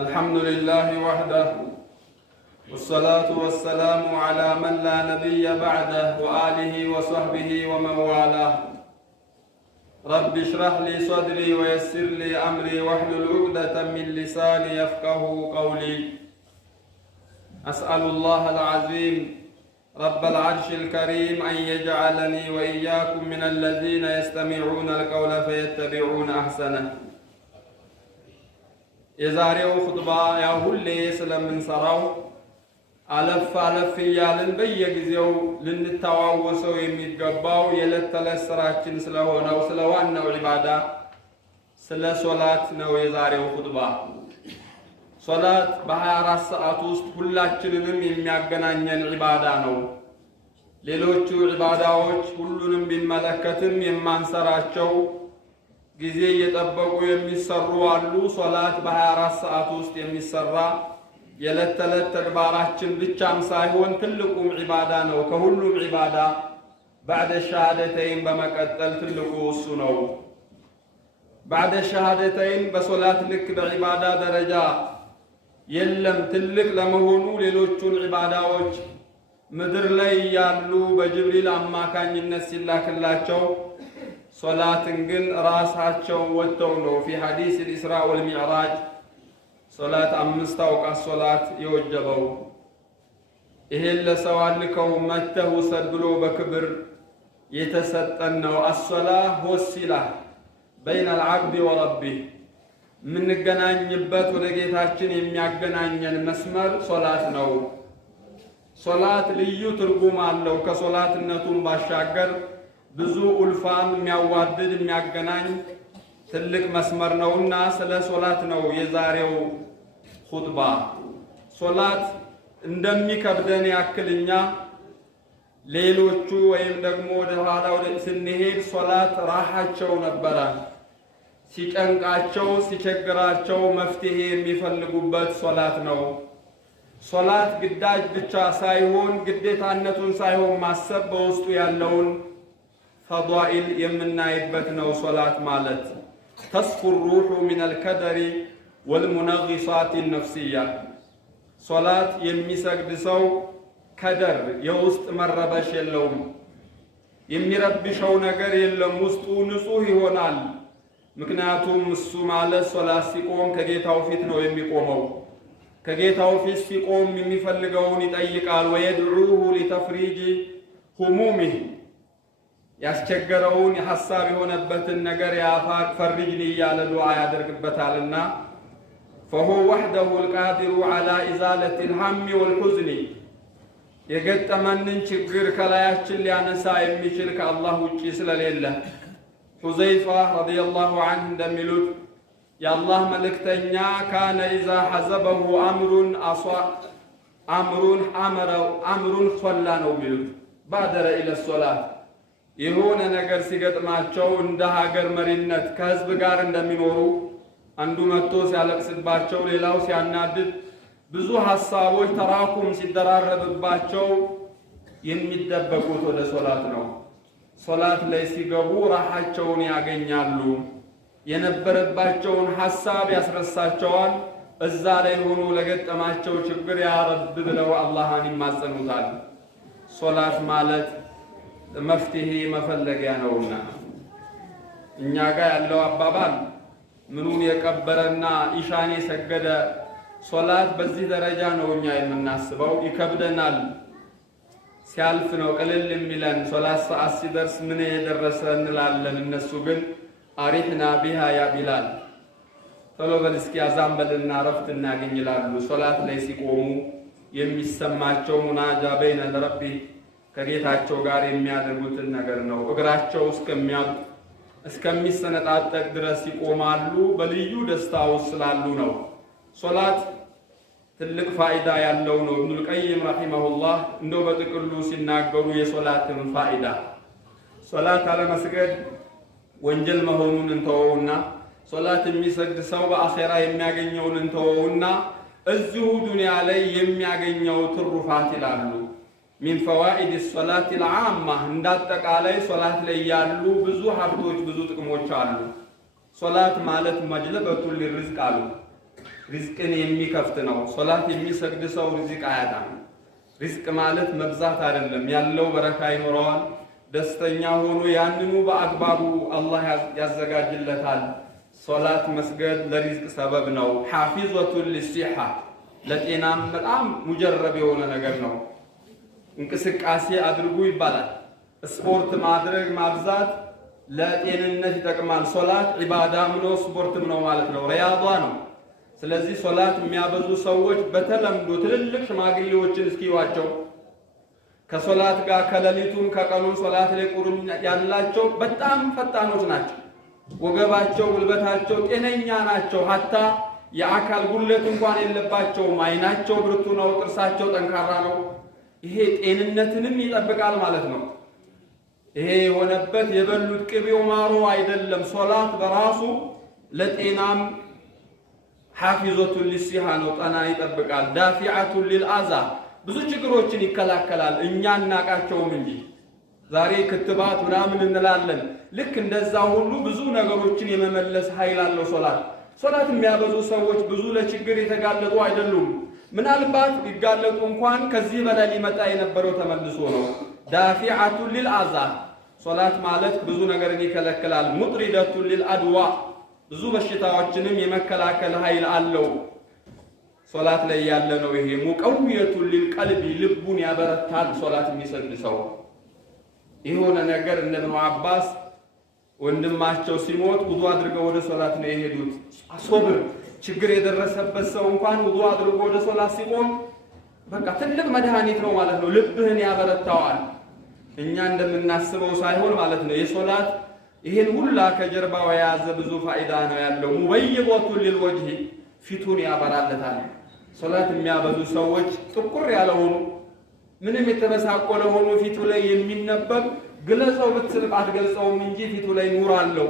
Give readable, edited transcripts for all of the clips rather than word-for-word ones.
الحمد لله وحده والصلاة والسلام على من لا نبي بعده وآله وصحبه ومن والاه. رب اشرح لي صدري ويسر لي أمري واحلل عقدة من لساني يفقه قولي. أسأل الله العظيم رب العرش الكريم أن يجعلني وإياكم من الذين يستمعون القول فيتبعون أحسنه. የዛሬው ኹጥባ ያው ሁሌ ስለምንሰራው አለፍ አለፍ እያልን በየጊዜው ልንተዋወሰው የሚገባው የዕለት ተዕለት ስራችን ስለሆነው ስለ ዋናው ዒባዳ ስለ ሶላት ነው የዛሬው ኹጥባ። ሶላት በ24 ሰዓት ውስጥ ሁላችንንም የሚያገናኘን ዒባዳ ነው። ሌሎቹ ዒባዳዎች ሁሉንም ቢመለከትም የማንሰራቸው ጊዜ እየጠበቁ የሚሰሩ አሉ። ሶላት በ24 ሰዓት ውስጥ የሚሰራ የዕለት ተዕለት ተግባራችን ብቻም ሳይሆን ትልቁም ዒባዳ ነው። ከሁሉም ዒባዳ ባዕደ ሸሃደተይን በመቀጠል ትልቁ እሱ ነው። ባዕደ ሸሃደተይን በሶላት ልክ በዒባዳ ደረጃ የለም። ትልቅ ለመሆኑ ሌሎቹን ዒባዳዎች ምድር ላይ ያሉ በጅብሪል አማካኝነት ሲላክላቸው ሶላትን ግን ራሳቸው ወጥተው ነው ፊ ሐዲስ الإسراء والمعراج ሶላት 5 አውቃት ሶላት የወጀበው። ይሄን ለሰው አልከው መተህ ውሰድ ብሎ በክብር የተሰጠን ነው። الصلاة ወሲላ بين العبد وربه የምንገናኝበት ወደ ጌታችን የሚያገናኘን መስመር ሶላት ነው። ሶላት ልዩ ትርጉም አለው። ከሶላትነቱም ባሻገር ብዙ ኡልፋን የሚያዋድድ የሚያገናኝ ትልቅ መስመር ነውና ስለ ሶላት ነው የዛሬው ኹጥባ። ሶላት እንደሚከብደን ያክልኛ ሌሎቹ ወይም ደግሞ ወደ ኋላ ስንሄድ ሶላት ራሓቸው ነበረ። ሲጨንቃቸው ሲቸግራቸው መፍትሄ የሚፈልጉበት ሶላት ነው። ሶላት ግዳጅ ብቻ ሳይሆን ግዴታነቱን ሳይሆን ማሰብ በውስጡ ያለውን ፈዷኢል የምናይበት ነው። ሶላት ማለት ተስፉ ሩሑ ሚነል ከደሪ ወልሙነጊሳት ነፍስያ። ሶላት የሚሰግድ ሰው ከደር የውስጥ መረበሽ የለውም፣ የሚረብሸው ነገር የለም፣ ውስጡ ንጹህ ይሆናል። ምክንያቱም እሱ ማለት ሶላት ሲቆም ከጌታው ፊት ነው የሚቆመው። ከጌታው ፊት ሲቆም የሚፈልገውን ይጠይቃል። ወየድዑሁ ሊተፍሪጅ ሁሙሚህ ያስቸገረውን የሐሳብ የሆነበትን ነገር ያፋቅ ፈርጅኒ እያለ ዱዓ ያደርግበታልና فهو وحده القادر على إزالة الهم والحزن የገጠመንን ችግር ከላያችን ሊያነሳ የሚችል ከአላህ ውጪ ስለሌለ። ሁዘይፋ ረዲየላሁ ዐንሁ እንደሚሉት የአላህ መልእክተኛ ካነ ኢዛ ሐዘበሁ አምሩን ሶላ ነው የሚሉት ባደረ ኢለ ሶላት። የሆነ ነገር ሲገጥማቸው እንደ ሀገር መሪነት ከህዝብ ጋር እንደሚኖሩ አንዱ መጥቶ ሲያለቅስባቸው፣ ሌላው ሲያናድድ፣ ብዙ ሐሳቦች ተራኩም ሲደራረብባቸው የሚደበቁት ወደ ሶላት ነው። ሶላት ላይ ሲገቡ ራሓቸውን ያገኛሉ። የነበረባቸውን ሐሳብ ያስረሳቸዋል። እዛ ላይ ሆኖ ለገጠማቸው ችግር ያ ረብ ብለው አላህን ይማጸኑታል። ሶላት ማለት መፍትሄ መፈለጊያ ነውና እኛ ጋር ያለው አባባል ምኑን የቀበረና ኢሻን የሰገደ ሶላት በዚህ ደረጃ ነው እኛ የምናስበው። ይከብደናል። ሲያልፍ ነው ቅልል የሚለን። ሶላት ሰዓት ሲደርስ ምን የደረሰ እንላለን። እነሱ ግን አሪሕና ቢሃ ያ ቢላል፣ ቶሎ በል እስኪ አዛን በልና ረፍት እናገኝ ይላሉ። ሶላት ላይ ሲቆሙ የሚሰማቸው ሙናጃ በይነ ረቢ ከጌታቸው ጋር የሚያደርጉትን ነገር ነው። እግራቸው እስከሚሰነጣጠቅ ድረስ ይቆማሉ። በልዩ ደስታ ውስጥ ስላሉ ነው። ሶላት ትልቅ ፋይዳ ያለው ነው። ኢብኑል ቀይም ረሂመሁላህ እንደው በጥቅሉ ሲናገሩ የሶላትን ፋይዳ ሶላት አለመስገድ ወንጀል መሆኑን እንተወውና ሶላት የሚሰግድ ሰው በአኼራ የሚያገኘውን እንተወውና እዚሁ ዱንያ ላይ የሚያገኘው ትሩፋት ይላሉ። ሚን ፈዋኢድ ሶላት ልዓማ እንዳጠቃላይ ሶላት ላይ ያሉ ብዙ ሀብቶች ብዙ ጥቅሞች አሉ። ሶላት ማለት መጅለበቱን ሊርዝቅ አሉ። ሪዝቅን የሚከፍት ነው። ሶላት የሚሰግድ ሰው ሪዝቅ አያጣም። ሪዝቅ ማለት መብዛት አይደለም፣ ያለው በረካ ይኖረዋል። ደስተኛ ሆኖ ያንኑ በአግባቡ አላህ ያዘጋጅለታል። ሶላት መስገድ ለሪዝቅ ሰበብ ነው። ሐፊዘቱን ሊሲሐ ለጤናም በጣም ሙጀረብ የሆነ ነገር ነው። እንቅስቃሴ አድርጉ ይባላል። ስፖርት ማድረግ ማብዛት ለጤንነት ይጠቅማል። ሶላት ዒባዳም ነው ስፖርትም ነው ማለት ነው፣ ሪያዷ ነው። ስለዚህ ሶላት የሚያበዙ ሰዎች በተለምዶ ትልልቅ ሽማግሌዎችን እስኪዋቸው ከሶላት ጋር ከሌሊቱም ከቀኑም ሶላት ላይ ቁርኝ ያላቸው በጣም ፈጣኖች ናቸው። ወገባቸው ጉልበታቸው ጤነኛ ናቸው። ሀታ የአካል ጉለት እንኳን የለባቸውም። አይናቸው ብርቱ ነው፣ ጥርሳቸው ጠንካራ ነው። ይሄ ጤንነትንም ይጠብቃል ማለት ነው። ይሄ የሆነበት የበሉት ቅቤው ማሩ አይደለም። ሶላት በራሱ ለጤናም ሐፊዘቱን ሊሲሃ ነው፣ ጤናን ይጠብቃል። ዳፊዓቱን ሊልአዛ ብዙ ችግሮችን ይከላከላል። እኛ እናቃቸውም እንጂ ዛሬ ክትባት ምናምን እንላለን። ልክ እንደዛ ሁሉ ብዙ ነገሮችን የመመለስ ኃይል አለው ሶላት። ሶላት የሚያበዙ ሰዎች ብዙ ለችግር የተጋለጡ አይደሉም። ምናልባት ቢጋለጡ እንኳን ከዚህ በላይ ሊመጣ የነበረው ተመልሶ ነው። ዳፊዓቱን ሊልአዛ ሶላት ማለት ብዙ ነገርን ይከለክላል። ሙጥሪደቱን ሊልአድዋ ብዙ በሽታዎችንም የመከላከል ኃይል አለው። ሶላት ላይ ያለ ነው። ይሄ ሙቀውየቱን ሊልቀልቢ ልቡን ያበረታል። ሶላት የሚሰግድ ሰው የሆነ ነገር እንደ ኢብኑ አባስ ወንድማቸው ሲሞት ውዱ አድርገው ወደ ሶላት ነው የሄዱት። ሶብር ችግር የደረሰበት ሰው እንኳን ውዱ አድርጎ ወደ ሶላት ሲቆም በቃ ትልቅ መድኃኒት ነው ማለት ነው። ልብህን ያበረታዋል። እኛ እንደምናስበው ሳይሆን ማለት ነው። የሶላት ይሄን ሁላ ከጀርባው የያዘ ብዙ ፋይዳ ነው ያለው። ሙበይضቱን ሊልወጅሂ ፊቱን ያበራለታል። ሶላት የሚያበዙ ሰዎች ጥቁር ያለ ሆኑ ምንም የተበሳቆለ ሆኖ ፊቱ ላይ የሚነበብ ግለጸው ብትል አትገልጸውም እንጂ ፊቱ ላይ ኑር አለው።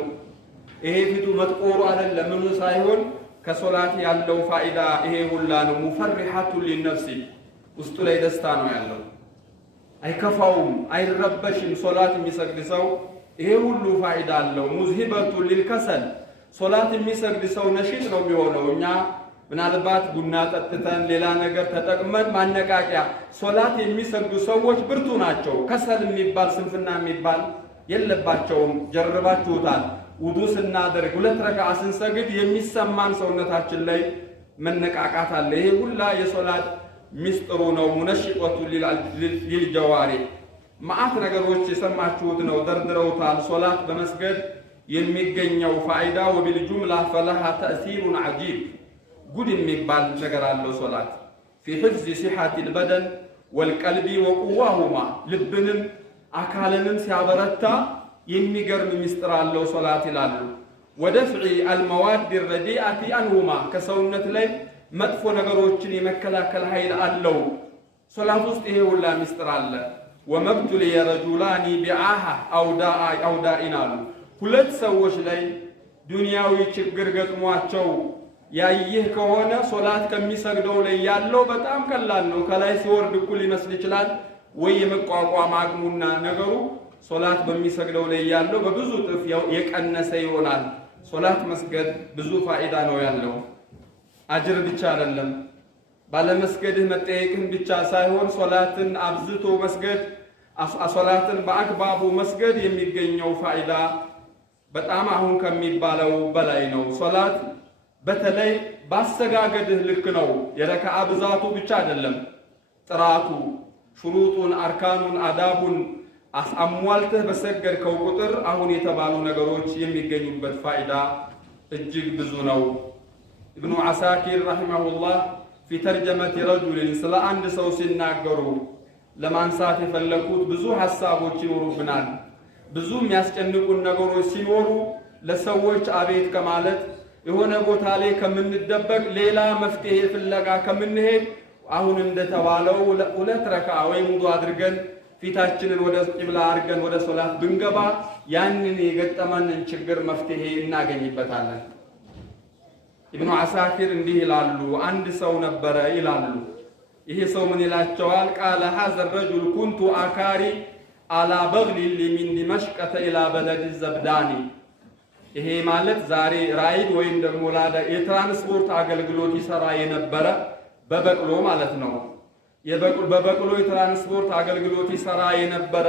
ይሄ ፊቱ መጥቆሩ አይደለም ምኑ ሳይሆን ከሶላት ያለው ፋይዳ ይሄ ሁላ ነው። ሙፈሪሐቱን ሊነፍሲ ውስጡ ላይ ደስታ ነው ያለው። አይከፋውም፣ አይረበሽም። ሶላት የሚሰግድ ሰው ይሄ ሁሉ ፋይዳ አለው። ሙዝሂበቱን ሊልከሰል ሶላት የሚሰግድ ሰው ነሽጥ ነው የሚሆነው። እኛ ምናልባት ቡና ጠጥተን ሌላ ነገር ተጠቅመን ማነቃቂያ፣ ሶላት የሚሰግዱ ሰዎች ብርቱ ናቸው። ከሰል የሚባል ስንፍና የሚባል የለባቸውም። ጀርባችሁታል። ውዱ ስናደርግ 2 ረክዓ ስንሰግድ የሚሰማን ሰውነታችን ላይ መነቃቃት አለ። ይሄ ሁላ የሶላት ሚስጥሩ ነው። ሙነሽጦቱ ሊልጀዋሪ ማአት ነገሮች የሰማችሁት ነው፣ ደርድረውታል። ሶላት በመስገድ የሚገኘው ፋይዳ ወቢልጁምላ ፈለሃ ተእሲሩን ዐጂብ ጉድ የሚባል ነገር አለው። ሶላት ፊ ሕፍዚ ሲሐት ልበደን ወልቀልቢ ወቁዋሁማ ልብንም አካልንም ሲያበረታ የሚገርም ሚስጥር አለው ሶላት ይላሉ። ወደፍዒ አልመዋድ ረዲአቲ አንሁማ ከሰውነት ላይ መጥፎ ነገሮችን የመከላከል ኃይል አለው። ሶላት ውስጥ ይሄ ሁላ ሚስጥር አለ። ወመብቱልየ ረጁላኒ ቢዓሃ አውዳኢን አሉ። 2 ሰዎች ላይ ዱንያዊ ችግር ገጥሟቸው ያየህ ከሆነ ሶላት ከሚሰግደው ላይ ያለው በጣም ቀላል ነው። ከላይ ሲወርድ እኩል ሊመስል ይችላል ወይ የመቋቋም አቅሙና ነገሩ ሶላት በሚሰግደው ላይ ያለው በብዙ ጥፍ የቀነሰ ይሆናል። ሶላት መስገድ ብዙ ፋይዳ ነው ያለው። አጅር ብቻ አይደለም፣ ባለመስገድህ መጠየቅህን ብቻ ሳይሆን ሶላትን አብዝቶ መስገድ፣ ሶላትን በአግባቡ መስገድ የሚገኘው ፋይዳ በጣም አሁን ከሚባለው በላይ ነው። ሶላት በተለይ ባሰጋገድህ ልክ ነው። የረካዓ ብዛቱ ብቻ አይደለም፣ ጥራቱ፣ ሽሩጡን፣ አርካኑን፣ አዳቡን አሟልተህ በሰገድከው ቁጥር አሁን የተባሉ ነገሮች የሚገኙበት ፋይዳ እጅግ ብዙ ነው። ኢብኑ ዓሳኪር ረሂመሁላህ ፊ ተርጀመት ረጁልን ስለ አንድ ሰው ሲናገሩ ለማንሳት የፈለኩት ብዙ ሐሳቦች ይኖሩብናል። ብዙ የሚያስጨንቁን ነገሮች ሲኖሩ ለሰዎች አቤት ከማለት የሆነ ቦታ ላይ ከምንደበቅ ሌላ መፍትሄ ፍለጋ ከምንሄድ አሁን እንደተባለው 2 ረክዓ ወይም ውዱ አድርገን ፊታችንን ወደ ቂብላ አድርገን ወደ ሶላት ብንገባ ያንን የገጠመንን ችግር መፍትሄ እናገኝበታለን። ኢብኑ ዓሳኪር እንዲህ ይላሉ። አንድ ሰው ነበረ ይላሉ። ይሄ ሰው ምን ይላቸዋል? ቃለ ሀዘ ረጁል ኩንቱ አካሪ አላ በግሊ ሚን ዲመሽቀተ ኢላ በለድ ዘብዳኒ። ይሄ ማለት ዛሬ ራይድ ወይም ደግሞ ላዳ የትራንስፖርት አገልግሎት ይሰራ የነበረ በበቅሎ ማለት ነው። በበቅሎ የትራንስፖርት አገልግሎት ይሰራ የነበረ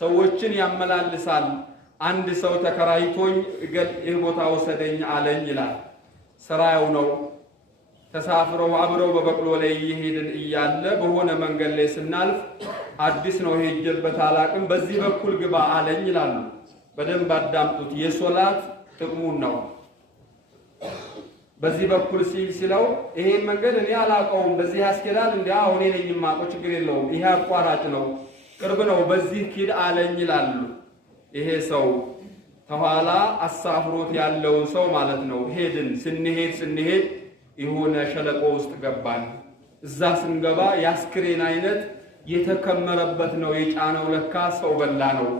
ሰዎችን ያመላልሳል። አንድ ሰው ተከራይቶኝ ይህ ቦታ ወሰደኝ አለኝ ይላል። ስራው ነው። ተሳፍረው አብረው በበቅሎ ላይ እየሄድን እያለ በሆነ መንገድ ላይ ስናልፍ አዲስ ነው ሄጀበት አላቅም በዚህ በኩል ግባ አለኝ ይላሉ። በደንብ አዳምጡት። የሶላት ጥቅሙን ነው። በዚህ በኩል ሲለው ይሄን መንገድ እኔ አላውቀውም በዚህ ያስኬዳል እንዴ? አሁን እኔ ነኝ የማውቀው ችግር የለውም ይሄ አቋራጭ ነው ቅርብ ነው በዚህ ኪድ አለኝ ይላሉ። ይሄ ሰው ተኋላ አሳፍሮት ያለው ሰው ማለት ነው። ሄድን ስንሄድ የሆነ ሸለቆ ውስጥ ገባን። እዛ ስንገባ የአስክሬን አይነት የተከመረበት ነው የጫነው። ለካ ሰው በላ ነው።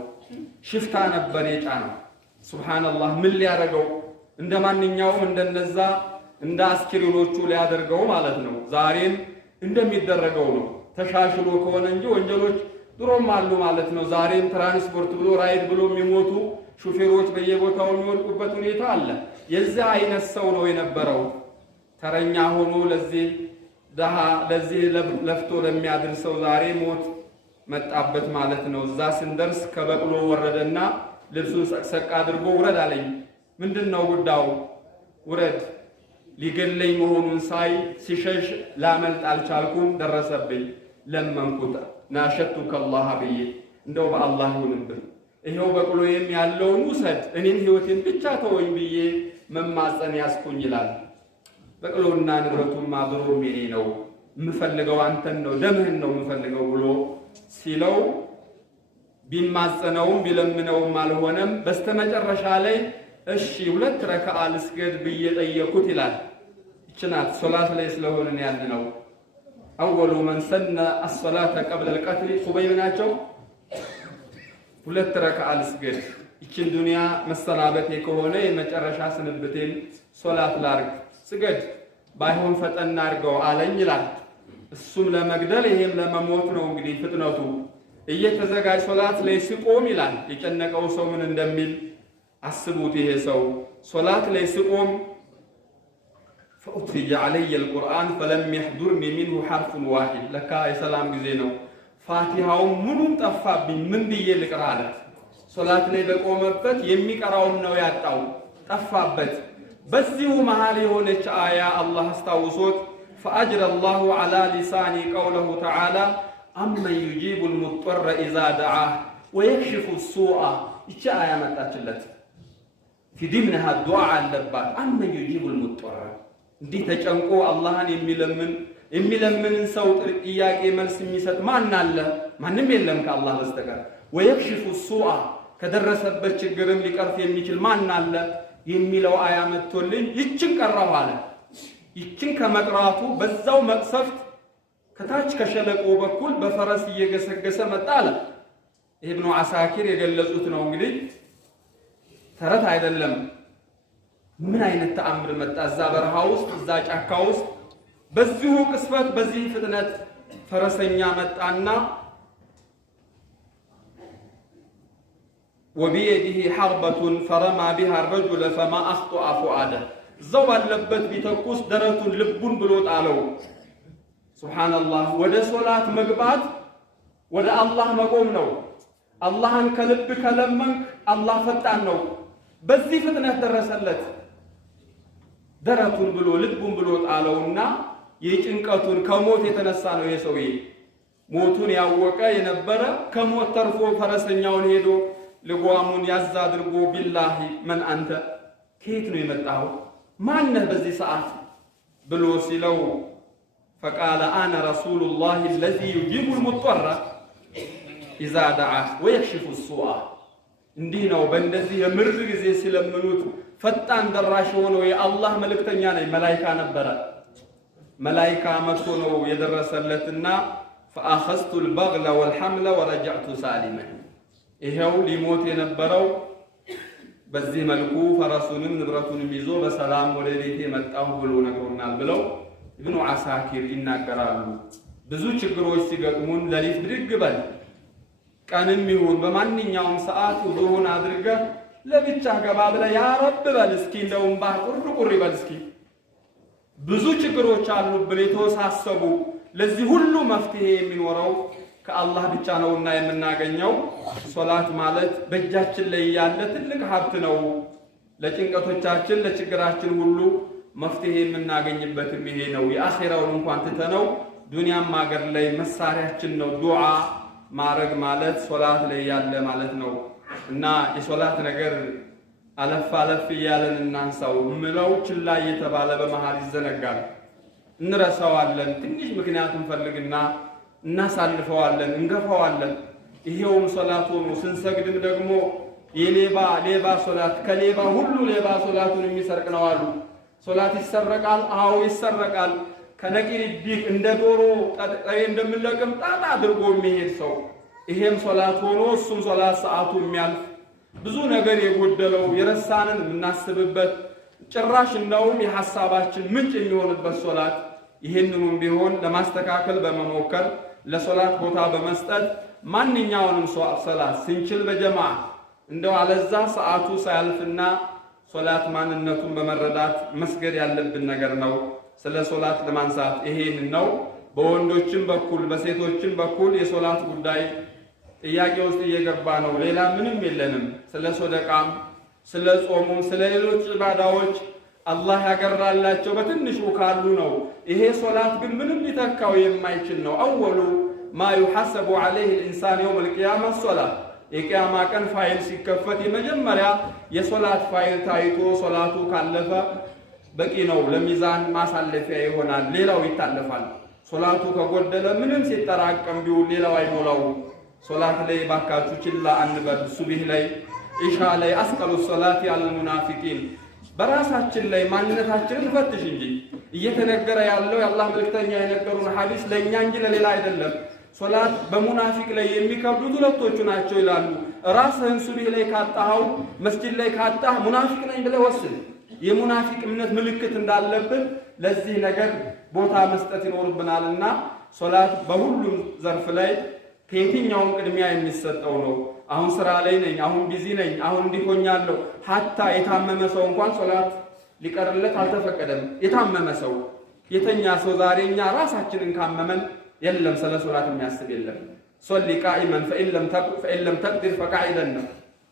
ሽፍታ ነበር የጫነው። ሱብሃንአላህ ምን ሊያደርገው እንደማንኛውም እንደነዛ እንደ አስክሬኖቹ ሊያደርገው ማለት ነው። ዛሬም እንደሚደረገው ነው። ተሻሽሎ ከሆነ እንጂ ወንጀሎች ድሮም አሉ ማለት ነው። ዛሬም ትራንስፖርት ብሎ ራይድ ብሎ የሚሞቱ ሹፌሮች በየቦታው የሚወድቁበት ሁኔታ አለ። የዚህ አይነት ሰው ነው የነበረው። ተረኛ ሆኖ ለዚህ ደሃ ለዚህ ለፍቶ ለሚያድር ሰው ዛሬ ሞት መጣበት ማለት ነው። እዛ ስንደርስ ከበቅሎ ወረደና ልብሱን ሰቅሰቅ አድርጎ ውረድ አለኝ። ምንድነው ጉዳዩ? ውረድ። ሊገለኝ መሆኑን ሳይ ሲሸሽ ላመልጥ አልቻልኩም። ደረሰብኝ። ለመንኩት። ናሸቱከ አላህ ብዬ እንደው በአላህ ይሁንብህ ይሄው በቅሎዬም ያለውን ውሰድ እኔን ህይወቴን ብቻ ተወኝ ብዬ መማፀን ያስኩኝ ይላል። በቅሎና ንብረቱማ ብሮም የኔ ነው የምፈልገው አንተን ነው ደምህን ነው የምፈልገው ብሎ ሲለው ቢማጸነውም ቢለምነውም አልሆነም። በስተመጨረሻ ላይ እሺ 2 ረካዓ ልስገድ ብዬ ጠየኩት ይላል። እችናት ሶላት ላይ ስለሆነን ያልነው አወሉ መን ሰነ الصلاه قبل القتل ኹበይብ ናቸው። 2 ረካዓ ልስገድ እችን ዱንያ መሰናበቴ ከሆነ የመጨረሻ ስንብቴን ሶላት ላርግ ስገድ ባይሆን ፈጠና አርገው አለኝ ይላል። እሱም ለመግደል ይሄም ለመሞት ነው እንግዲህ ፍጥነቱ። እየተዘጋጅ ሶላት ላይ ሲቆም ይላል የጨነቀው ሰው ምን እንደሚል አስቡት። ይሄ ሰው ሶላት ላይ ሲቆም فأترج علي القرآن فلم يحضرني منه حرف واحد لك የሰላም ጊዜ ነው። ፋቲሃው ምኑን ጠፋብኝ ምን ብዬ ልቅራ አለ። ሶላት ላይ በቆመበት የሚቀራውን ነው ያጣው ጠፋበት። በዚሁ መሃል የሆነች አያ አላህ አስታውሶት فأجرى الله على لساني قوله تعالى أمن يجيب المضطر إذا دعاه ويكشف السوء ይቺ አያ መጣችለት። في ضمنها الدعاء አለባት أمن يجيب المضطر እንዲህ ተጨንቆ አላህን የሚለምን ሰው ጥያቄ መልስ የሚሰጥ ማን አለ? ማንም የለም ከአላህ በስተቀር። ويكشف السوء ከደረሰበት ችግርም ሊቀርፍ የሚችል ማን አለ የሚለው አያ መጥቶልኝ ይችን ቀራሁ አለ። ይችን ከመቅራቱ በዛው መቅሰፍት ከታች ከሸለቆ በኩል በፈረስ እየገሰገሰ መጣ አለ። ኢብኑ አሳኪር የገለጹት ነው እንግዲህ ተረት አይደለም። ምን አይነት ተአምር መጣ እዛ በረሃ ውስጥ እዛ ጫካ ውስጥ በዚሁ ቅስፈት በዚህ ፍጥነት ፈረሰኛ መጣና وبيده حربة فرمى بها الرجل فما أخطأ فؤاده እዛው ባለበት ቢተኩስ ደረቱን ልቡን ብሎ ጣለው። ሱብሃንአላህ ወደ ሶላት መግባት ወደ አላህ መቆም ነው። አላህን ከልብ ከለመንክ አላህ ፈጣን ነው። በዚህ ፍጥነት ደረሰለት። ደረቱን ብሎ ልቡን ብሎ ጣለውና የጭንቀቱን ከሞት የተነሳ ነው የሰውዬ ሞቱን ያወቀ የነበረ ከሞት ተርፎ ፈረሰኛውን ሄዶ ልጓሙን ያዝ አድርጎ ቢላሂ መን አንተ ከየት ነው የመጣው ማነህ በዚህ ሰዓት ብሎ ሲለው فقال انا رسول الله الذي يجيب المضطر اذا دعاه ويكشف السوء እንዲህ ነው በእንደዚህ የምርድ ጊዜ ሲለምኑት ፈጣን ደራሽ ሆኖ የአላህ መልእክተኛ ነኝ። መላእክት ነበረ መላእክት መጥቶ ነው የደረሰለትና فاخذت البغل والحمل ورجعت سالما ይሄው ሊሞት የነበረው በዚህ መልኩ ፈረሱንም ንብረቱንም ይዞ በሰላም ወደ ቤቴ መጣሁ ብሎ ነግሮናል ብለው ኢብኑ አሳኪር ይናገራሉ። ብዙ ችግሮች ሲገጥሙን ለሊት ብድግ በል ቀንም ይሁን በማንኛውም ሰዓት ውዱእን አድርገህ ለብቻ ገባ ብለህ ያ ረብ በል እስኪ፣ እንደውም ቁር ይበል እስኪ። ብዙ ችግሮች አሉብን የተወሳሰቡ። ለዚህ ሁሉ መፍትሄ የሚኖረው ከአላህ ብቻ ነውና የምናገኘው። ሶላት ማለት በእጃችን ላይ ያለ ትልቅ ሀብት ነው። ለጭንቀቶቻችን ለችግራችን ሁሉ መፍትሄ የምናገኝበትም ይሄ ነው። የአኺራውን እንኳን ትተነው ዱንያም ሀገር ላይ መሳሪያችን ነው። ዱዓ ማረግ ማለት ሶላት ላይ ያለ ማለት ነው። እና የሶላት ነገር አለፍ አለፍ እያለን እናንሳው። ምለው ችላ እየተባለ በመሃል ይዘነጋል፣ እንረሳዋለን። ትንሽ ምክንያት እንፈልግና እናሳልፈዋለን፣ እንገፋዋለን። ይሄውም ሶላት ሆኖ ስንሰግድም ደግሞ ሌባ ሶላት ከሌባ ሁሉ ሌባ ሶላቱን የሚሰርቅ ነው አሉ። ሶላት ይሰረቃል? አዎ ይሰረቃል። ከነቂር ቢክ እንደ ዶሮ ጠሬ እንደምንለቅም ጣጣ አድርጎ የሚሄድ ሰው ይሄም ሶላት ሆኖ እሱም ሶላት ሰዓቱ የሚያልፍ ብዙ ነገር የጎደለው የረሳንን የምናስብበት ጭራሽ እንደውም የሐሳባችን ምንጭ የሚሆንበት ሶላት። ይህንኑም ቢሆን ለማስተካከል በመሞከር ለሶላት ቦታ በመስጠት ማንኛውንም ሶላት ስንችል በጀማዓ እንደው አለዛ ሰዓቱ ሳያልፍና ሶላት ማንነቱን በመረዳት መስገድ ያለብን ነገር ነው። ስለ ሶላት ለማንሳት ይሄን ነው። በወንዶችም በኩል በሴቶችም በኩል የሶላት ጉዳይ ጥያቄ ውስጥ እየገባ ነው። ሌላ ምንም የለንም። ስለ ሶደቃም፣ ስለ ጾሙም፣ ስለ ሌሎች ኢባዳዎች አላህ ያገራላቸው በትንሹ ካሉ ነው። ይሄ ሶላት ግን ምንም ሊተካው የማይችል ነው። አወሉ ማ ዩሐሰቡ ዐለይሂ ልኢንሳን የውም ልቅያማ ሶላት። የቅያማ ቀን ፋይል ሲከፈት የመጀመሪያ የሶላት ፋይል ታይቶ ሶላቱ ካለፈ በቂ ነው፣ ለሚዛን ማሳለፊያ ይሆናል። ሌላው ይታለፋል። ሶላቱ ከጎደለ ምንም ሲጠራቀም ቢውል ሌላው አይሞላው። ሶላት ላይ ባካችሁ ችላ አንበል። ሱብህ ላይ ኢሻ ላይ አስቀሉ ሶላት ያለ ሙናፊቂን በራሳችን ላይ ማንነታችንን ፈትሽ እንጂ እየተነገረ ያለው የአላህ መልእክተኛ የነገሩን ሐዲስ ለእኛ እንጂ ለሌላ አይደለም። ሶላት በሙናፊቅ ላይ የሚከብዱት ሁለቶቹ ናቸው ይላሉ። ራስህን ሱብህ ላይ ካጣኸው መስጂድ ላይ ካጣህ ሙናፊቅ ነኝ ብለህ ወስን። የሙናፊቅ እምነት ምልክት እንዳለብን ለዚህ ነገር ቦታ መስጠት ይኖርብናልና ሶላት በሁሉም ዘርፍ ላይ ከየትኛውም ቅድሚያ የሚሰጠው ነው። አሁን ስራ ላይ ነኝ፣ አሁን ቢዚ ነኝ፣ አሁን እንዲሆኛለሁ። ሀታ የታመመ ሰው እንኳን ሶላት ሊቀርለት አልተፈቀደም። የታመመ ሰው የተኛ ሰው ዛሬ እኛ ራሳችንን ካመመን የለም ስለ ሶላት የሚያስብ የለም። ሶሊ ቃኢመን ፈኢን ለም ተቅዲር ፈቃዒደን ነው።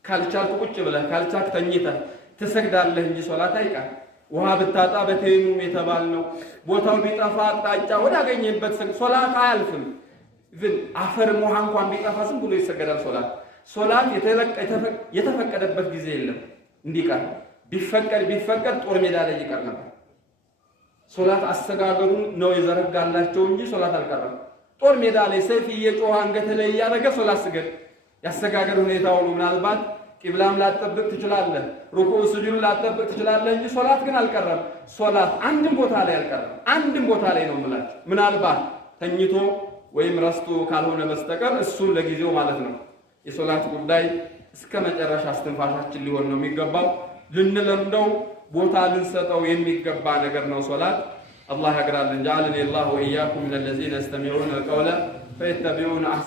ካልቻልክ ቁጭ ብለህ ካልቻልክ ተኝተህ ትሰግዳለህ እንጂ ሶላት አይቀር። ውሃ ብታጣ በተይሙም የተባልነው ቦታው ቢጠፋ አቅጣጫ ወዳገኘበት ሶላት አያልፍም። ግን አፈር ውሃ እንኳን ቢጠፋ ዝም ብሎ ይሰገዳል። ሶላት የተፈቀደበት ጊዜ የለም እንዲቀር። ቢፈቀድ ጦር ሜዳ ላይ ይቀር ነበር። ሶላት አስተጋገሩን ነው የዘረጋላቸው እንጂ ሶላት አልቀረም። ጦር ሜዳ ላይ ሰይፍ እየጮኸ አንገት ላይ እያደረገ ሶላት ስገድ። ያስተጋገር ሁኔታው ምናልባት ቂብላም ላጠብቅ ትችላለህ፣ ሩኩዕ ስጁድ ላጠብቅ ትችላለህ እንጂ ሶላት ግን አልቀረም። ሶላት አንድም ቦታ ላይ አልቀረም። አንድም ቦታ ላይ ነው የምላችሁ። ምናልባት ተኝቶ ወይም ረስቶ ካልሆነ በስተቀር እሱም ለጊዜው ማለት ነው። የሶላት ጉዳይ እስከ መጨረሻ እስትንፋሻችን ሊሆን ነው የሚገባው። ልንለምደው ቦታ ልንሰጠው የሚገባ ነገር ነው ሶላት። አላህ ያግራልን። ጀዐለኒ አላሁ ወኢያኩም ሚነ ለዚነ የስተሚዑነ አልቀውለ ፈየተቢዑነ አሕሰነሁ